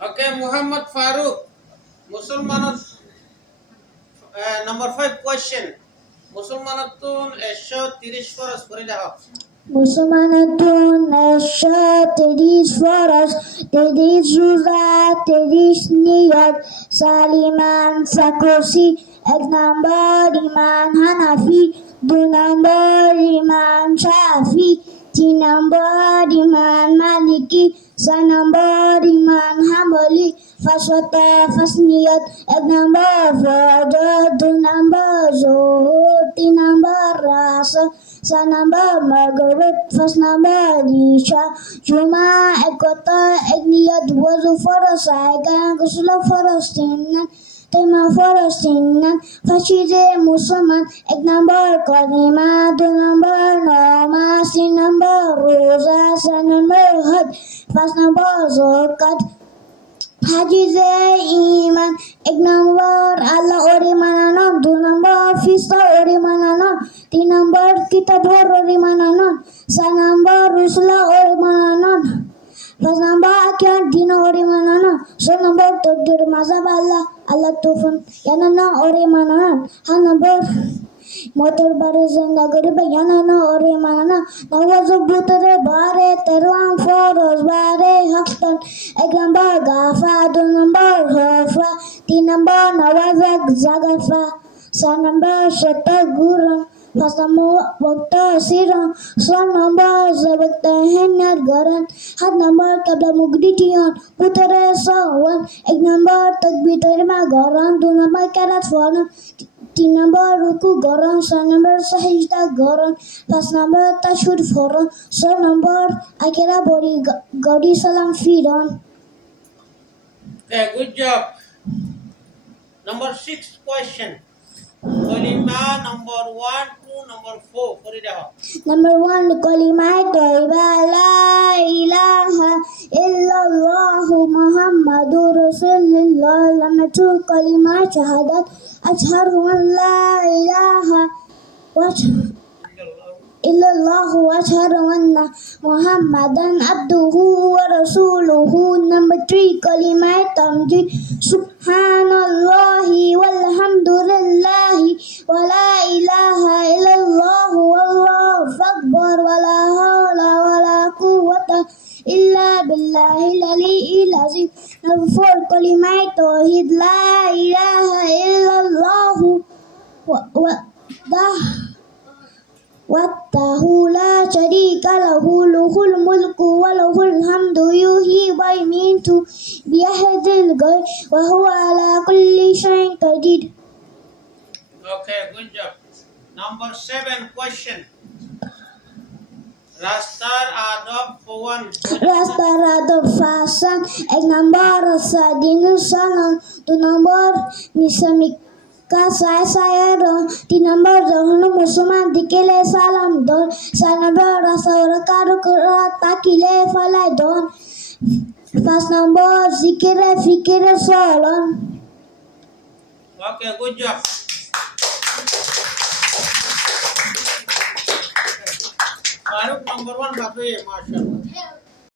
Okay, Muhammad Farooq. Musulman number 5 question. মুসলমানাতুন 130 ফরজ করে দাও। মুসলমানাতুন 130 ফরজ, 30 রোজা, 30 নিয়ত, সালিমান সাকসি। 1 নম্বর ইমান হানাফি, 2 নম্বর ইমান শাফি, 3 নম্বর ইমান মালিকি, 4 নম্বর ইমান হাম্বলি। ফার্স্ট নিয়ত, 1 নম্বর ফরজ, 2 নম্বর জোহর, 3 নম্বর রাসা, 4 নম্বর মাগরিব, 5 নম্বর ইশা। জুমা একতা, 1 নিয়ত, ওযু ফরজ, সায়গান গোসল ফরজ, তেমা ফরজ, ফাঁসিজে মুসলমান। 1 নম্বর কলিমা, 2 নম্বর নামাজ, 3 নম্বর রোজা, 4 নম্বর হজ, 5 নম্বর যাকাত। হাজিজে ইমান, 1 নম্বর আল্লাহ ওরে মানানো, 2 নম্বর ফিস্তা ওরে মানানো, 3 নম্বর কিতাবর ওরে মানানো, 4 নম্বর রুসুলা ওরে মানানো, 5 নম্বর আকিয়ার দিন ওরে মানানো, 6 নম্বর তকদির মাজাব আল্লাহ তুফান জানানো ওরে মানানো, 7 নম্বর মোটর বারে জিন্দাগরি জানানো ওরে মানানো, নওয়াজ বুতরে বারে 13 ফরজ বারে হকতন। 1 নম্বর গাফা, 2 নম্বর হফা, 3 নম্বর নওয়াজ জাগাফা, 4 নম্বর শতক গুরন, 5 নম্বর বক্ত সিরন, 6 নম্বর জবক্ত হেনার গরন, 7 নম্বর কাবলা মুগদিটিয়ন বুতরে সওয়ান। 1 নম্বর তকবীর মা গরন, 2 নম্বর কারাত ফরন, 3 নম্বর রুকু গরম, 4 নম্বর সাজদা গরম, 5 নম্বর তাশহুদ ফরন, 6 নম্বর আখিরা বড়ি গড়ি সালাম ফিরন। Okay, good job. Number 6 question. Kalima number 1 to number 4 করে দাও। Number 1 kalimah thayyibah la ilaha illallah Muhammadur Rasulullah. Number 2 kalimah syahadat asyhadu an la ilaha illallah wa asyhadu anna Muhammadan abduhu wa rasuluhu. Number 3 kalimah tamjid subhanallahi walhamdulillahi wa la ilaha illallah wallahu akbar wa la hawla wa la quwwata illa billahil aliyyil azim. Number 4 kalimah tauhid la ilaha illallah wahdahu la syarika lahu lahul mulku wa lahul hamdu yuhyi wa yumiitu biyadihil khair wa huwa ala kulli syai'in qadir. Okay, good job. Number 7 question. রাস্তার আদব প্রবণ। রাস্তার আদব ফাসান, 1 নম্বর সাদিন সালাম, 2 নম্বর নিসামিকা সায়র, 3 নম্বর যখন মুসলমান দিকেলে সালাম দন, 4 নম্বর রাসার কারো তাকিলে ফালাই দন, 5 নম্বর জিকিরে ফিকিরে চলন। Okay, good job. Farooq number 1 বাপে মাশাআল্লাহ।